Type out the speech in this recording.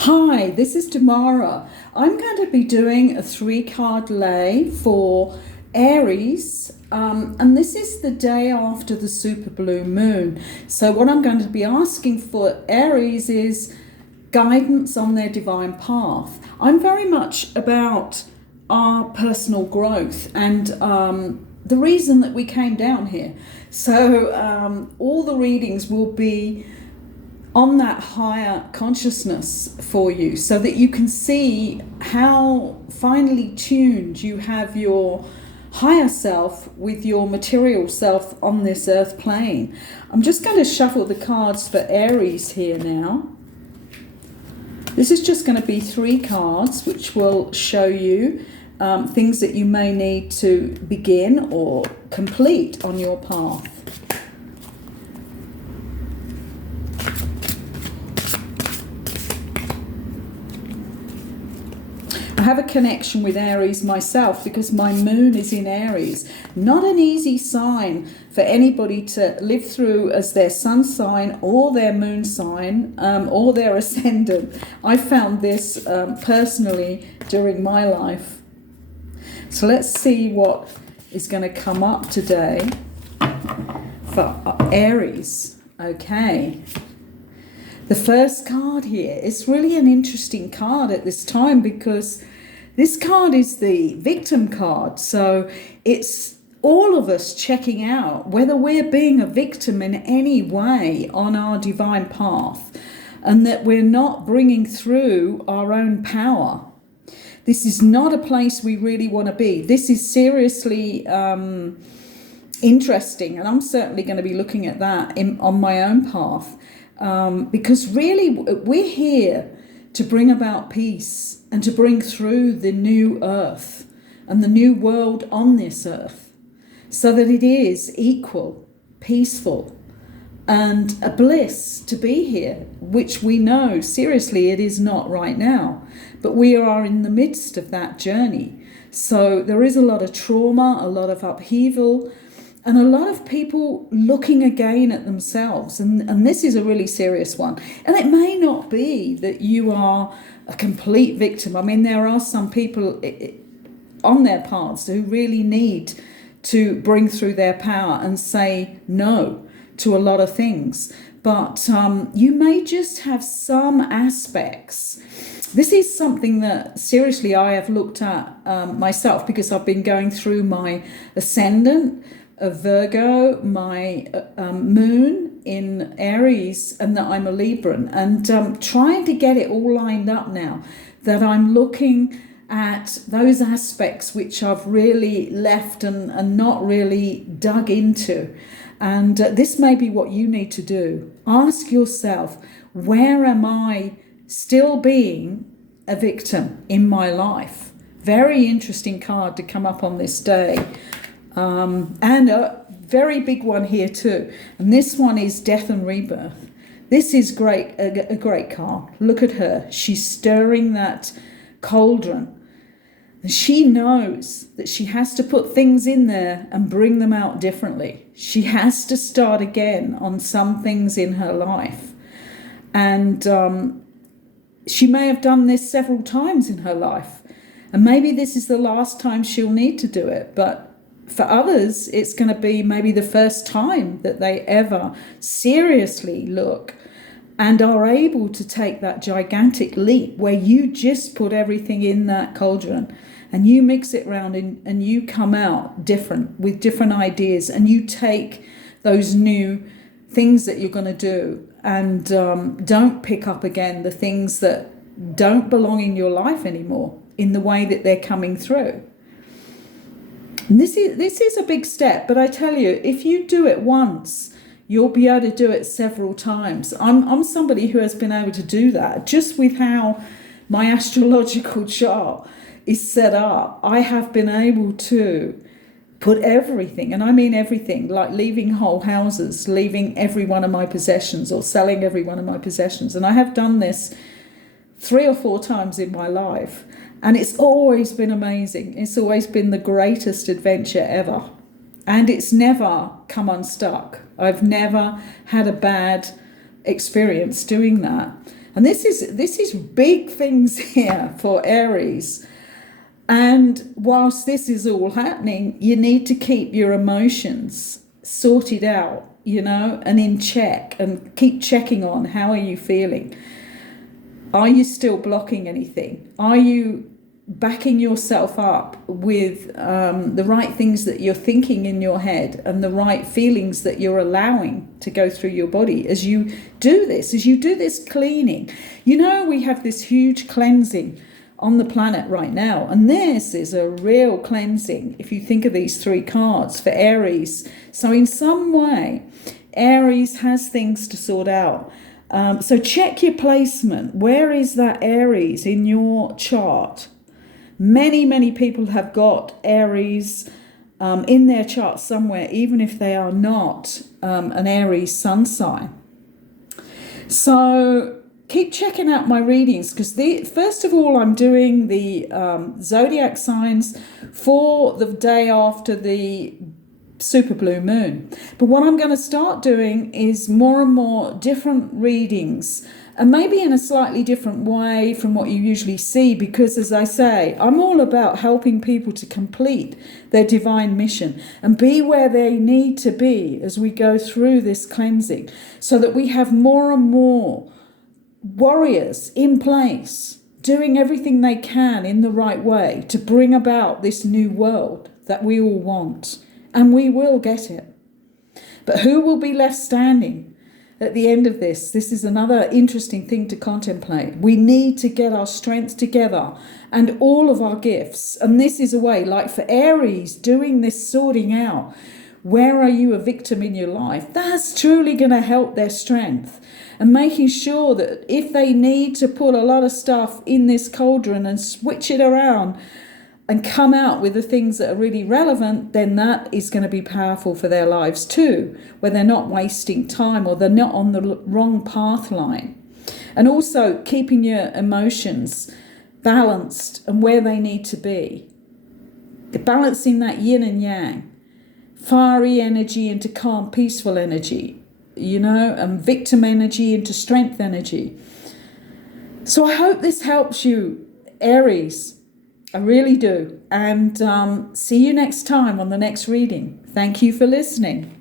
Hi, this is Demara. I'm going to be doing a 3-card lay for Aries, and this is the day after the super blue moon. So what I'm going to be asking for Aries is guidance on their divine path. I'm very much about our personal growth and the reason that we came down here. So all the readings will be on that higher consciousness for you, so that you can see how finely tuned you have your higher self with your material self on this earth plane. I'm just going to shuffle the cards for Aries here now. This is just going to be 3 cards which will show you things that you may need to begin or complete on your path. I have a connection with Aries myself because my moon is in Aries. Not an easy sign for anybody to live through as their sun sign or their moon sign or their ascendant. I found this personally during my life. So let's see what is going to come up today for Aries. Okay. The first card here is really an interesting card at this time because this card is the victim card. So it's all of us checking out whether we're being a victim in any way on our divine path and that we're not bringing through our own power. This is not a place we really want to be. This is seriously interesting, and I'm certainly going to be looking at that on my own path. Because really we're here to bring about peace and to bring through the new earth and the new world on this earth so that it is equal, peaceful, and a bliss to be here, which we know seriously it is not right now, but we are in the midst of that journey. So there is a lot of trauma, a lot of upheaval, and a lot of people looking again at themselves. And this is a really serious one. And it may not be that you are a complete victim. I mean, there are some people on their paths who really need to bring through their power and say no to a lot of things. But you may just have some aspects. This is something that seriously I have looked at myself because I've been going through my ascendant of Virgo, my moon in Aries, and that I'm a Libran, and trying to get it all lined up now, that I'm looking at those aspects which I've really left and not really dug into. And this may be what you need to do. Ask yourself, where am I still being a victim in my life? Very interesting card to come up on this day. And a very big one here too. And this one is Death and Rebirth. This is great, a great card. Look at her. She's stirring that cauldron. And she knows that she has to put things in there and bring them out differently. She has to start again on some things in her life. And she may have done this several times in her life. And maybe this is the last time she'll need to do it. But for others, it's going to be maybe the first time that they ever seriously look and are able to take that gigantic leap where you just put everything in that cauldron and you mix it round and you come out different with different ideas, and you take those new things that you're going to do and don't pick up again the things that don't belong in your life anymore in the way that they're coming through. And this is a big step, but I tell you, if you do it once, you'll be able to do it several times. I'm somebody who has been able to do that just with how my astrological chart is set up. I have been able to put everything, and I mean everything, like leaving whole houses, leaving every one of my possessions or selling every one of my possessions. And I have done this 3 or 4 times in my life. And it's always been amazing. It's always been the greatest adventure ever. And it's never come unstuck. I've never had a bad experience doing that. And this is big things here for Aries. And whilst this is all happening, you need to keep your emotions sorted out, and in check, and keep checking on how are you feeling. Are you still blocking anything? Are you backing yourself up with the right things that you're thinking in your head and the right feelings that you're allowing to go through your body as you do this cleaning? We have this huge cleansing on the planet right now, and this is a real cleansing if you think of these 3 cards for Aries. So in some way Aries has things to sort out. So check your placement. Where is that Aries in your chart? Many people have got Aries in their chart somewhere, even if they are not an Aries sun sign. So keep checking out my readings, because first of all, I'm doing the zodiac signs for the day after the super blue moon. But what I'm going to start doing is more and more different readings, and maybe in a slightly different way from what you usually see, because as I say, I'm all about helping people to complete their divine mission and be where they need to be as we go through this cleansing, so that we have more and more warriors in place doing everything they can in the right way to bring about this new world that we all want, and we will get it. But who will be left standing at the end of this? This is another interesting thing to contemplate. We need to get our strength together and all of our gifts, and this is a way, like for Aries, doing this sorting out. Where are you a victim in your life? That's truly going to help their strength. And making sure that if they need to put a lot of stuff in this cauldron and switch it around and come out with the things that are really relevant, then that is going to be powerful for their lives too, where they're not wasting time or they're not on the wrong path line. And also keeping your emotions balanced and where they need to be. Balancing that yin and yang. Fiery energy into calm, peaceful energy, and victim energy into strength energy. So I hope this helps you, Aries. I really do. And see you next time on the next reading. Thank you for listening.